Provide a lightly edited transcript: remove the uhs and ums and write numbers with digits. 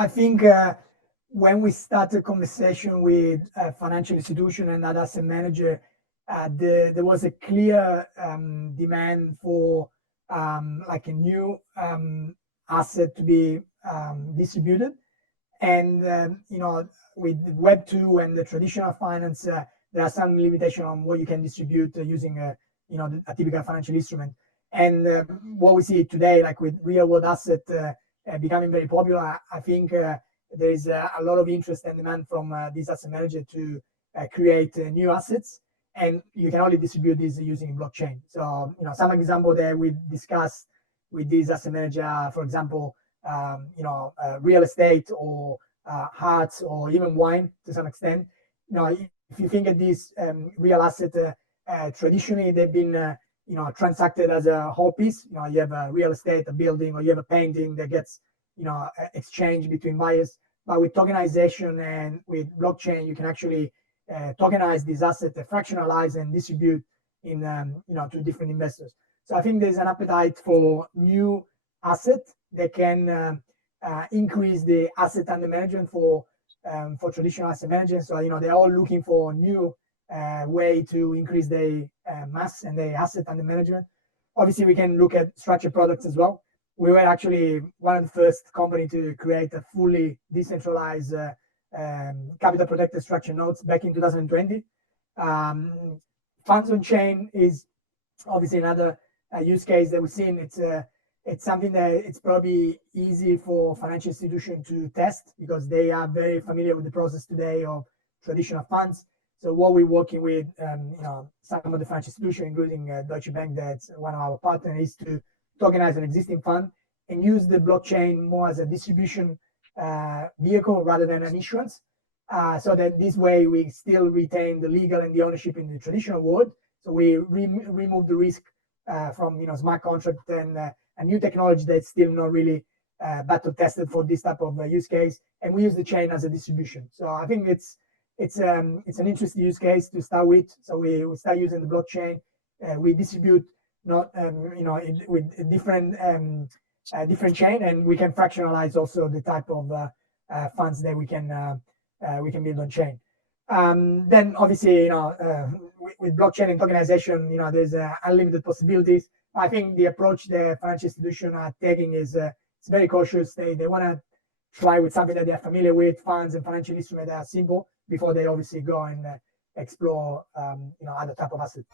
I think when we start a conversation with a financial institution and that asset manager, there was a clear demand for like a new asset to be distributed. And with Web 2 and the traditional finance, there are some limitation on what you can distribute using a typical financial instrument. And what we see today, like with real world asset becoming very popular, I think there is a lot of interest and demand from this asset manager to create new assets, and you can only distribute these using blockchain. So some example there we discussed with this asset manager, for example, real estate or arts or even wine to some extent. If you think of these real asset, traditionally they've been transacted as a whole piece. You have a real estate, a building, or you have a painting that gets exchanged between buyers. But with tokenization and with blockchain, you can actually tokenize this asset, fractionalize and distribute in to different investors. So I think there's an appetite for new assets that can increase the asset under management for traditional asset managers. So they're all looking for new way to increase their mass and their asset under management. Obviously, we can look at structured products as well. We were actually one of the first company to create a fully decentralized capital protected structured notes back in 2020. Funds on chain is obviously another use case that we've seen. It's something that it's probably easy for financial institutions to test because they are very familiar with the process today of traditional funds. So what we're working with, some of the financial institutions, including Deutsche Bank, that's one of our partners, is to tokenize an existing fund and use the blockchain more as a distribution vehicle rather than an issuance. So that this way we still retain the legal and the ownership in the traditional world. So we remove the risk from smart contract and a new technology that's still not really battle tested for this type of use case, and we use the chain as a distribution. So I think it's an interesting use case to start with. So we start using the blockchain. We distribute not with different chain, and we can fractionalize also the type of funds that we can build on chain. Then obviously with blockchain and tokenization, there's unlimited possibilities. I think the approach the financial institutions are taking is it's very cautious. They want to try with something that they're familiar with, funds and financial instruments that are simple, before they obviously go and explore other type of assets.